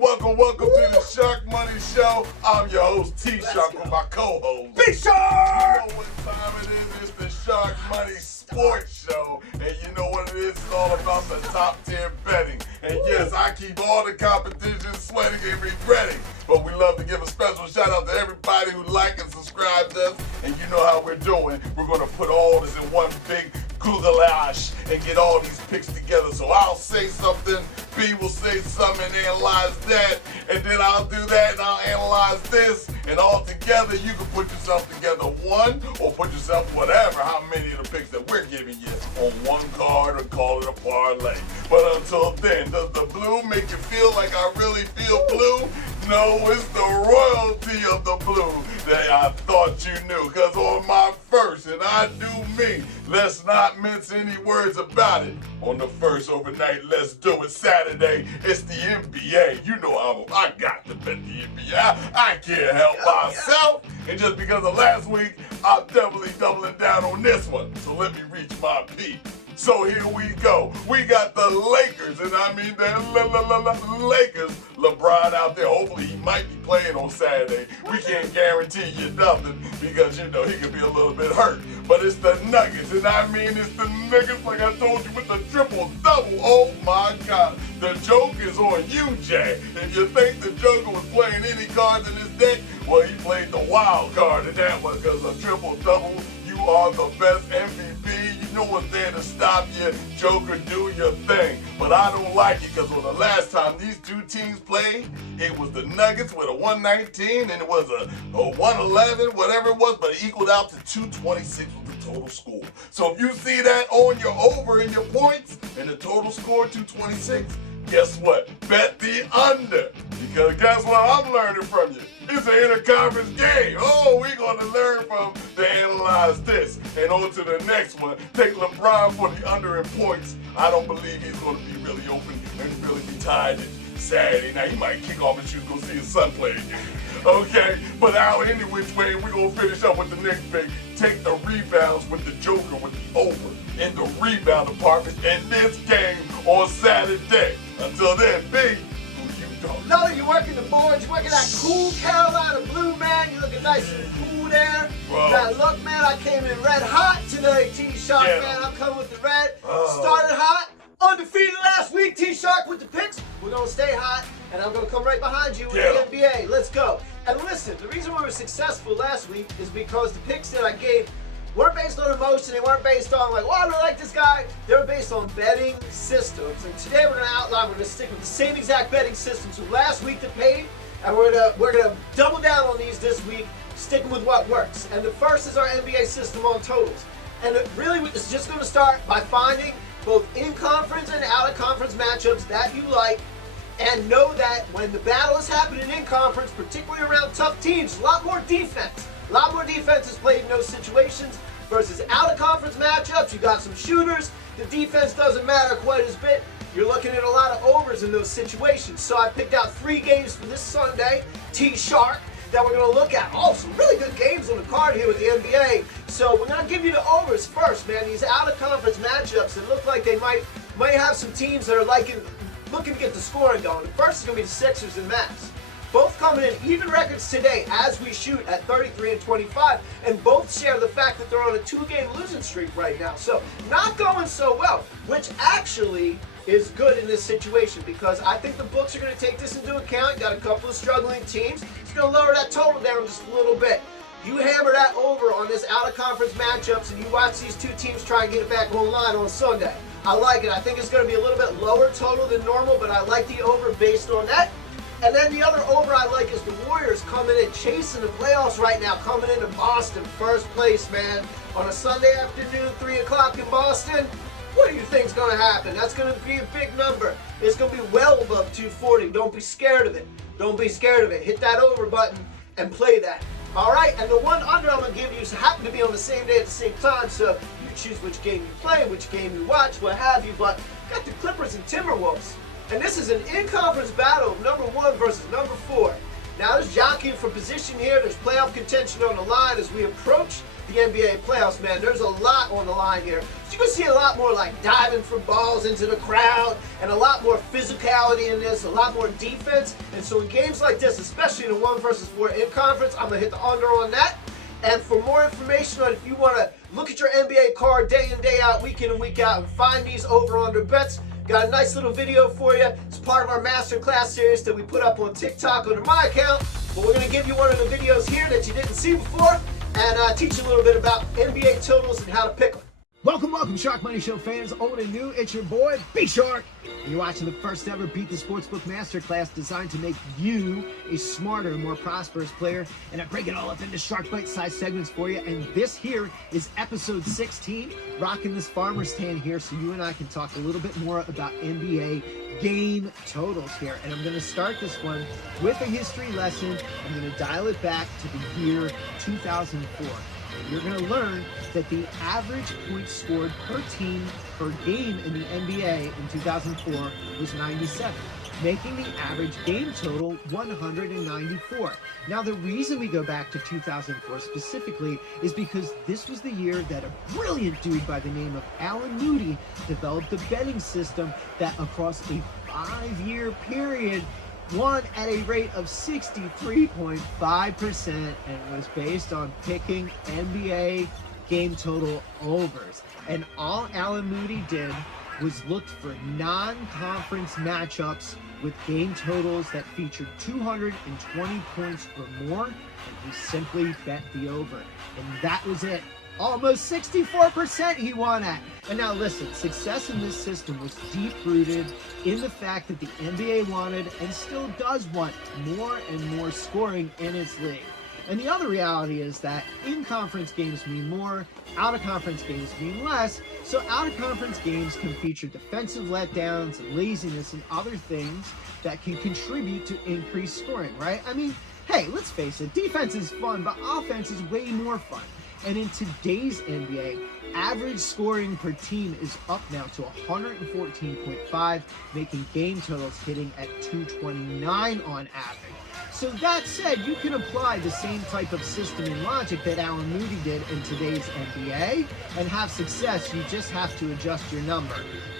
welcome to the Sharkmoney Show. I'm your host, T-Shark, with my co-host, B-Shark! You know what time it is? It's the Sharkmoney Sports Show. And you know what it is? It's all about the top tier betting. And yes, I keep all the competition sweating and regretting. But we love to give a special shout out to everybody who like and subscribes us. And you know how we're doing. We're going to put all this in one big goulash and get all these picks together. So I'll say something, B will say something and analyze that, and then I'll do that and I'll analyze this, and all together you can put yourself together one or put yourself whatever, how many of the picks that we're giving you on one card or call it a parlay. But until then, does the blue make you feel like I really feel blue? No, it's the royalty of the blue that I thought you knew. Because on my first, and I do me, let's not mince any words about it. On the first overnight, let's do it Saturday. It's the NBA. You know I got to bet the NBA. I can't help myself. And just because of last week, I'm definitely doubling down on this one. So let me reach my peak. So here we go. We got the Lakers, and I mean the Lakers. LeBron out there. Hopefully he might be playing on Saturday. We can't guarantee you nothing because, you know, he could be a little bit hurt. But it's the Nuggets, and I mean it's the Nuggets like I told you with the triple-double. Oh, my God. The joke is on you, Jay. If you think the Joker was playing any cards in his deck, well, he played the wild card in that one because a triple-double, you are the best MVP. You know what's there to stop you. Joker, do your thing. But I don't like it because on the last time these two teams played, it was the Nuggets with a 119 and it was a 111, whatever it was, but it equaled out to 226 with the total score. So if you see that on your over in your points and the total score 226, guess what? Bet the under. Because guess what I'm learning from you? It's an interconference game. Oh, we're going to learn from to analyze this. And on to the next one. Take LeBron for the under in points. I don't believe he's going to be really open and really be tired Saturday night. He might kick off his shoes, go see his son play again. Okay, but now any which way, we're going to finish up with the next pick. Take the rebounds with the Joker with the over in the rebound department in this game on Saturday. Until then, B, who you don't know. You're working the boards, you're working that cool Carolina blue, man. You're looking nice and cool there. Bro. Now, look, man, I came in red hot today, T-Shark, man. I'm coming with the red. Started hot. Undefeated last week, T-Shark with the picks. We're going to stay hot, and I'm going to come right behind you with the NBA. Let's go. And listen, the reason we were successful last week is because the picks that I gave weren't based on emotion. They weren't based on like, I don't like this guy. They were based on betting systems. And today we're going to outline, we're going to stick with the same exact betting systems from last week that paid, and we're going to double down on these this week, sticking with what works. And the first is our NBA system on totals. And it really is just going to start by finding both in-conference and out-of-conference matchups that you like, and know that when the battle is happening in conference, particularly around tough teams, a lot more defense. A lot more defense is played in those situations versus out-of-conference matchups. You got some shooters. The defense doesn't matter quite as bit. You're looking at a lot of overs in those situations. So I picked out 3 games for this Sunday, T-Shark, that we're going to look at. Oh, some really good games on the card here with the NBA. So we're going to give you the overs first, man. These out-of-conference matchups that look like they might have some teams that are looking to get the scoring going. The first is going to be the Sixers and Mavs. Both coming in even records today as we shoot at 33 and 25, and both share the fact that they're on a 2-game losing streak right now. So not going so well, which actually is good in this situation because I think the books are going to take this into account. You got a couple of struggling teams. It's going to lower that total down just a little bit. You hammer that over on this out-of-conference matchups and you watch these two teams try and get it back online on Sunday. I like it. I think it's going to be a little bit lower total than normal, but I like the over based on that. And then the other over I like is the Warriors coming in, chasing the playoffs right now, coming into Boston, first place, man. On a Sunday afternoon, 3 o'clock in Boston, what do you think's going to happen? That's going to be a big number. It's going to be well above 240. Don't be scared of it. Don't be scared of it. Hit that over button and play that. All right, and the one under I'm going to give you happen to be on the same day at the same time, so you choose which game you play, which game you watch, what have you, but got the Clippers and Timberwolves. And this is an in-conference battle of number 1 versus number 4. Now, there's jockeying for position here. There's playoff contention on the line as we approach the NBA playoffs, man. There's a lot on the line here. So you you're gonna see a lot more like diving for balls into the crowd and a lot more physicality in this, a lot more defense. And so in games like this, especially in a 1 versus 4 in conference, I'm gonna hit the under on that. And for more information on if you want to look at your NBA card day in, day out, week in and week out, and find these over-under bets, got a nice little video for you. It's part of our masterclass series that we put up on TikTok under my account. But we're going to give you one of the videos here that you didn't see before and teach you a little bit about NBA totals and how to pick them. Welcome, Shark Money Show fans, old and new. It's your boy, B-Shark. And you're watching the first ever Beat the Sportsbook Masterclass designed to make you a smarter, more prosperous player. And I break it all up into Shark bite-sized segments for you. And this here is episode 16, rocking this farmer stand here so you and I can talk a little bit more about NBA game totals here. And I'm going to start this one with a history lesson. I'm going to dial it back to the year 2004. You're going to learn that the average points scored per team per game in the NBA in 2004 was 97, making the average game total 194. Now, the reason we go back to 2004 specifically is because this was the year that a brilliant dude by the name of Alan Moody developed a betting system that across a 5-year period won at a rate of 63.5% and was based on picking NBA game total overs. And all Alan Moody did was looked for non-conference matchups with game totals that featured 220 points or more, and he simply bet the over. And that was it. Almost 64% he won at. And now listen, success in this system was deep-rooted in the fact that the NBA wanted and still does want more and more scoring in its league. And the other reality is that in-conference games mean more, out-of-conference games mean less, so out-of-conference games can feature defensive letdowns and laziness and other things that can contribute to increased scoring, right? I mean, hey, let's face it, defense is fun, but offense is way more fun. And in today's NBA, average scoring per team is up now to 114.5, making game totals hitting at 229 on average. So that said, you can apply the same type of system and logic that Alan Moody did in today's NBA and have success. You just have to adjust your number.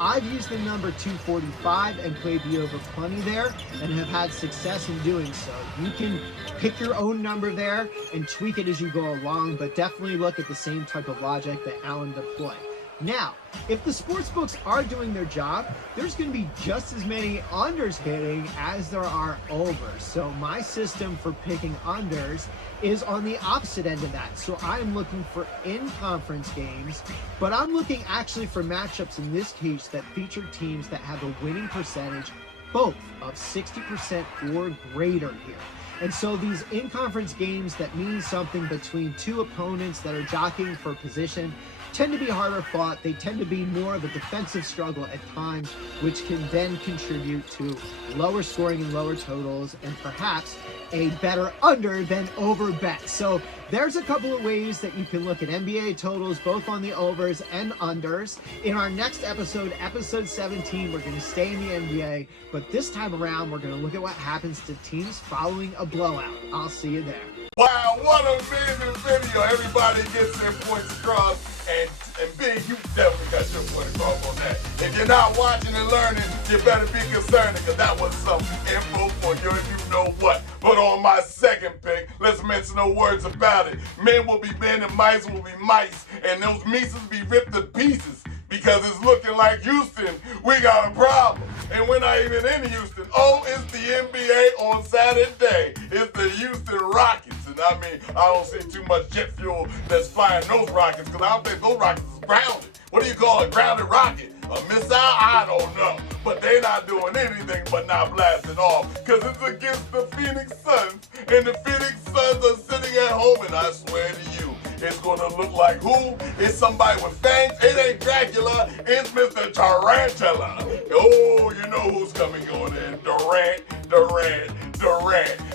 I've used the number 245 and played the over plenty there and have had success in doing so. You can pick your own number there and tweak it as you go along, but definitely look at the same type of logic that Alan deployed. Now, if the sportsbooks are doing their job, there's going to be just as many unders hitting as there are overs. So my system for picking unders is on the opposite end of that. So I'm looking for in-conference games, but I'm looking actually for matchups in this case that feature teams that have a winning percentage both of 60% or greater here. And so these in-conference games that mean something between two opponents that are jockeying for position tend to be harder fought. They tend to be more of a defensive struggle at times, which can then contribute to lower scoring and lower totals and perhaps a better under than over bet. So there's a couple of ways that you can look at NBA totals, both on the overs and unders. In our next episode, episode 17, we're going to stay in the NBA, but this time around, we're going to look at what happens to teams following a blowout. I'll see you there. Wow, what an amazing video. Everybody gets their points across. And Big, you definitely got your point across on that. If you're not watching and learning, you better be concerned because that was some info for you if you know what. But on my second pick, let's mention no words about it. Men will be men and mice will be mice. And those mices be ripped to pieces because it's looking like Houston. We got a problem. And we're not even in Houston. Oh, it's the NBA on Saturday. It's the Houston Rockets. And I mean, I don't see too much jet fuel that's flying those rockets because I don't think those rockets is grounded. What do you call a grounded rocket? A missile? I don't know. But they're not doing anything but not blasting off because it's against the Phoenix Suns. And the Phoenix Suns are sitting at home, and I swear to you, it's going to look like who? It's somebody with fangs. It ain't Dracula. It's Mr. Tarantula. Oh, you know who's coming on in. Durant.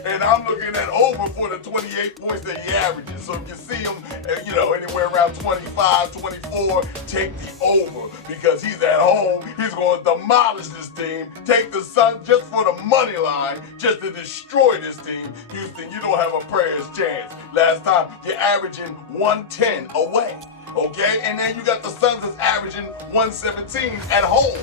And I'm looking at over for the 28 points that he averages. So if you see him, anywhere around 25, 24, take the over because he's at home. He's going to demolish this team. Take the Suns just for the money line, just to destroy this team. Houston, you don't have a prayer's chance. Last time, you're averaging 110 away. okay? And then you got the Suns that's averaging 117 at home.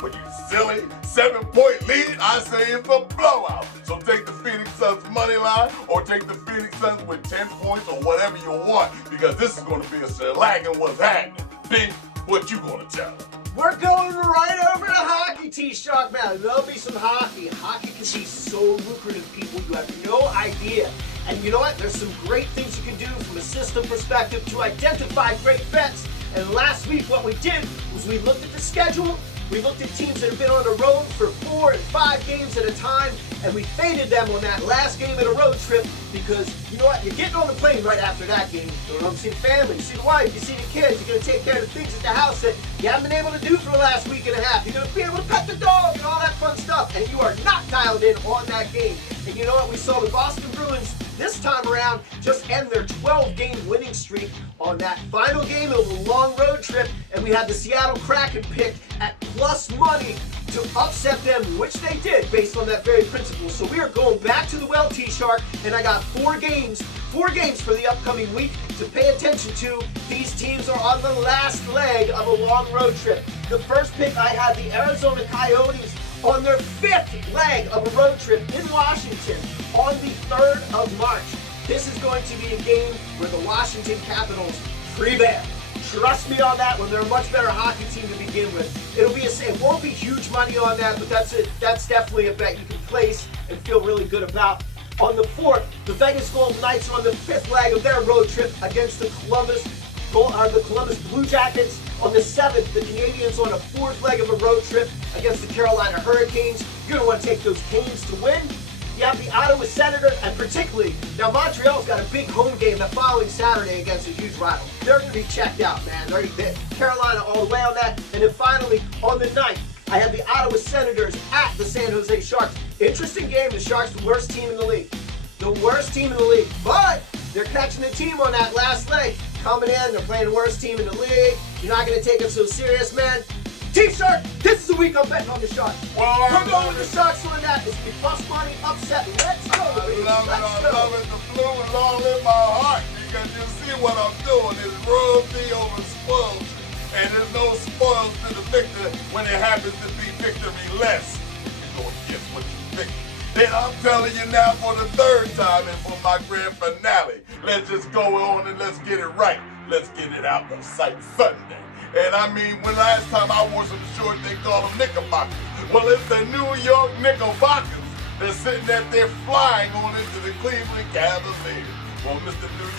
But you silly 7-point lead, I say it's a blowout. So take the Phoenix Suns money line or take the Phoenix Suns with 10 points or whatever you want, because this is going to be a shellacking what's happening. Big, what you going to tell them? We're going right over to hockey, T-Shark, man. There'll be some hockey. Hockey can be so lucrative, people. You have no idea. And you know what? There's some great things you can do from a system perspective to identify great bets. And last week, what we did was we looked at the schedule. We looked at teams that have been on the road for 4 and 5 games at a time, and we faded them on that last game of the road trip because, you know what, you're getting on the plane right after that game. You know, you see the family, you see the wife, you see the kids, you're going to take care of the things at the house that you haven't been able to do for the last week and a half. You're going to be able to pet the dog and all that fun stuff, and you are not dialed in on that game. And you know what, we saw the Boston Bruins this time around just end their 12-game winning streak on that final game of a long road trip, and we had the Seattle Kraken picked at plus money to upset them, which they did based on that very principle. So we are going back to the well, T-Shark, and I got 4 games for the upcoming week to pay attention to. These teams are on the last leg of a long road trip. The first pick, I had the Arizona Coyotes on their 5th leg of a road trip in Washington on the 3rd of March. This is going to be a game where the Washington Capitals prevail. Trust me on that one. They're a much better hockey team to begin with. It won't be huge money on that, but that's definitely a bet you can place and feel really good about. On the 4th, the Vegas Golden Knights are on the 5th leg of their road trip against the Columbus Blue Jackets. On the 7th, the Canadians on a 4th leg of a road trip against the Carolina Hurricanes. You're going to want to take those Canes to win. You have the Ottawa Senators, and particularly, now Montreal's got a big home game the following Saturday against a huge rival. They're going to be checked out, man. Carolina all the way on that. And then finally, on the 9th, I have the Ottawa Senators at the San Jose Sharks. Interesting game. The Sharks, the worst team in the league. The worst team in the league. But they're catching the team on that last leg. Coming in, they're playing the worst team in the league. You're not going to take them so serious, man. T-Shark, this is the week I'm betting on the Sharks. Well, we're going with the Sharks on that. It's the plus money upset. Let's go, baby. I love it. The blue is all in my heart, because you see what I'm doing is rub me over spoils. And there's no spoils to the victor when it happens to be victory-less. You're going to get what you think. Then I'm telling you now for the 3rd time and for my grand finale, let's just go on and let's get it right. Let's get it out of sight Sunday. And I mean, when last time I wore some shorts, they call them Knickerbockers. Well, it's the New York Knickerbockers that's sitting out there flying on into the Cleveland Cavaliers. Well, Mr. New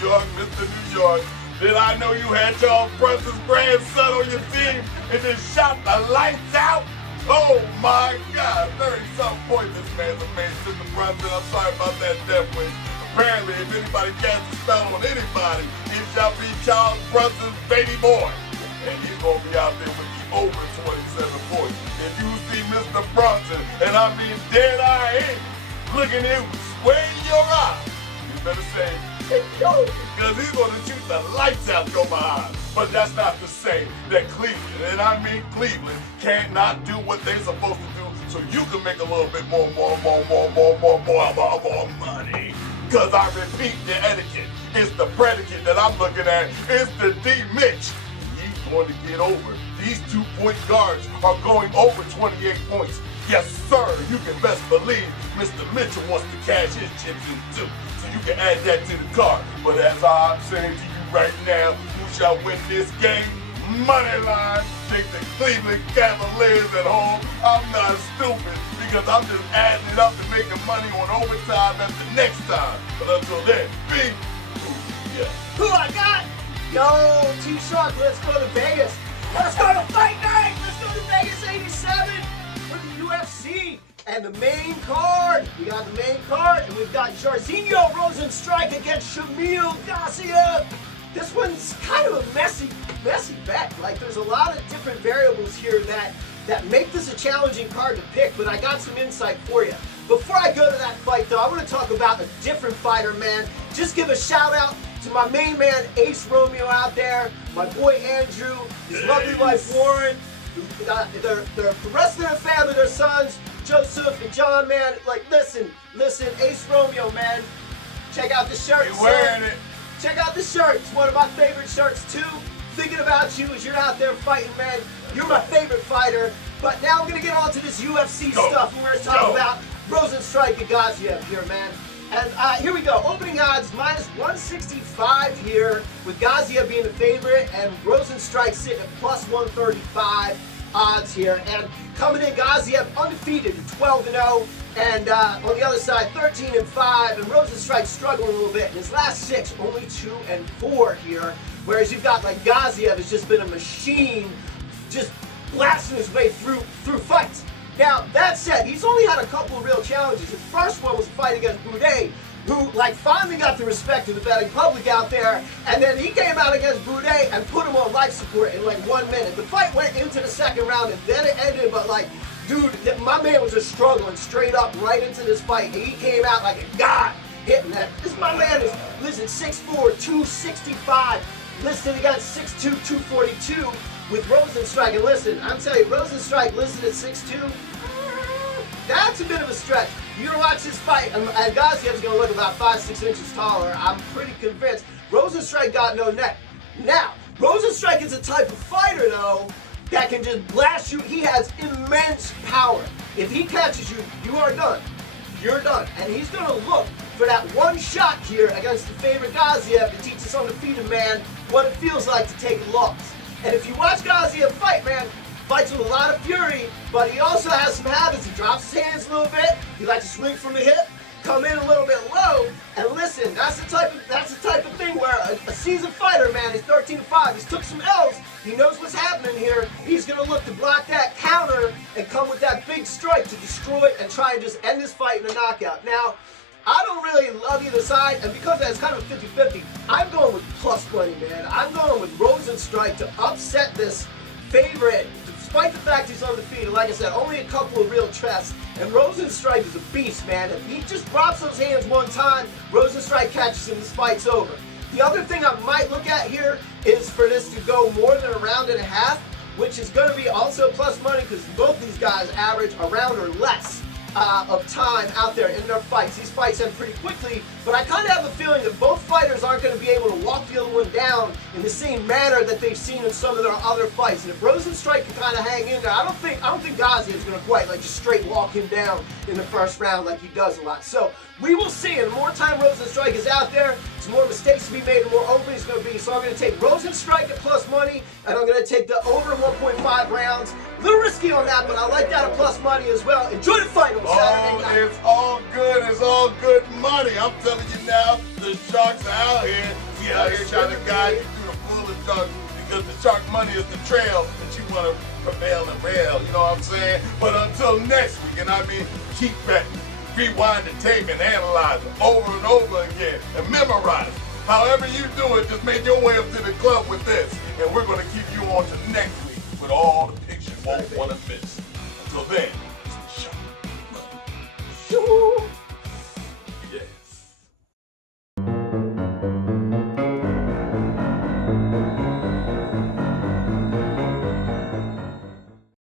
York, did I know you had Charles Brunson's grandson on your team and just shot the lights out? Oh my God, 30-something points this man's made, Mr. Brunson. I'm sorry about that death wish. Apparently, if anybody casts a spell on anybody, it shall be Charles Brunson's baby boy. And he's going to be out there with the over 27 points. If you see Mr. Brunson, and I mean dead-eye looking at you square in your eye, you better say, hey, yo, because he's going to shoot the lights out your eyes. But that's not to say that Cleveland, and I mean Cleveland, cannot do what they're supposed to do so you can make a little bit more money. Because I repeat, the etiquette is the predicate that I'm looking at. It's the D. Mitch. He's going to get over. These 2-point guards are going over 28 points. Yes, sir. You can best believe Mr. Mitchell wants to cash his chips in too. So you can add that to the card. But as I'm saying to you right now, who shall win this game? Money line. Take the Cleveland Cavaliers at home. I'm not stupid because I'm just adding it up and making money on overtime at the next time. But until then, be who I got? Yo, T-Shark, let's go to Vegas. Let's go to Fight Night. Let's go to Vegas 87 for the UFC. And the main card, we got the main card, and we've got Jairzinho Rozenstruik against Shamil Garcia. This one's kind of a messy bet. Like, there's a lot of different variables here that make this a challenging card to pick, but I got some insight for you. Before I go to that fight, though, I want to talk about a different fighter, man. Just give a shout out to my main man, Ace Romeo out there, my boy Andrew, his lovely wife Warren, the rest of their family, their sons, Joseph and John, man. Like, listen, Ace Romeo, man. Check out the shirt. You're wearing it. Check out the shirt. It's one of my favorite shirts, too. thinking about you as you're out there fighting, man. You're my favorite fighter. But now I'm going to get on to this UFC stuff. We're going to talk about Rozenstruik and Gaziev here, man. And here we go. Opening odds minus 165 here, with Gaziev being the favorite and Rozenstruik sitting at plus 135 odds here. And coming in, Gaziev undefeated at 12-0. And on the other side, 13-5. And Rozenstruik struggling a little bit. In his last 6, only 2-4 here. Whereas you've got, like, Gaziev has just been a machine, just blasting his way through fights. Now, that said, he's only had a couple of real challenges. His first one was a fight against Boudet, who, like, finally got the respect of the betting public out there, and then he came out against Boudet and put him on life support in, like, 1 minute. The fight went into the second round, and then it ended, but, like, dude, my man was just struggling straight up right into this fight, and he came out like a god hitting that. This my man is, listen, 6'4", 265, listed against 6'2", 242, with Rozenstruik. And listen, I'm telling you, Rozenstruik listed at 6'2", that's a bit of a stretch. You're gonna watch this fight, and Gaziev's gonna look about 5-6 inches taller. I'm pretty convinced. Rozenstruik got no neck. Now, Rozenstruik is a type of fighter, though, that can just blast you. He has immense power. If he catches you, you are done. You're done. And he's gonna look for that one shot here against the favorite Gaziev to teach this undefeated man what it feels like to take a loss. And if you watch Gaziev fight, man, fights with a lot of fury, but he also has some habits. He drops his hands a little bit. He likes to swing from the hip, come in a little bit low, and listen, that's the type of thing where a seasoned fighter, man, he's 13-5. He's took some L's. He knows what's happening here. He's gonna look to block that counter and come with that big strike to destroy and try and just end this fight in a knockout. Now, I don't really love either side, and because that's kind of 50-50, I'm going with plus money, man. I'm going with Rozenstruik to upset this favorite, despite the fact he's undefeated. Like I said, only a couple of real tests, and Rozenstruik is a beast, man. If he just drops those hands one time, Rozenstruik catches him, this fight's over. The other thing I might look at here is for this to go more than a round and a half, which is going to be also plus money because both these guys average a round or less of time out there in their fights. These fights end pretty quickly, but I kind of have a feeling that both fighters aren't going to be able to walk the other one down in the same manner that they've seen in some of their other fights. And if Rozenstruik can kind of hang in there, I don't think Gaziev is going to quite like just straight walk him down in the first round like he does a lot. So we will see. And the more time Rozenstruik is out there, the more mistakes to be made, the more open he's going to be. So I'm going to take Rozenstruik at plus money, and I'm going to take the over 1.5 rounds. A little risky on that, but I like that at plus money as well. Enjoy the fight on Saturday night. It's all good. It's all good money. I'm telling you now, the Sharks are out here. We out here trying to guide you through the pool of sharks because the shark money is the trail that you want to propel and rail. You know what I'm saying? But until next week, and I mean, keep betting. Rewind the tape and analyze it over and over again and memorize it. However you do it, just make your way up to the club with this, and we're going to keep you on to the next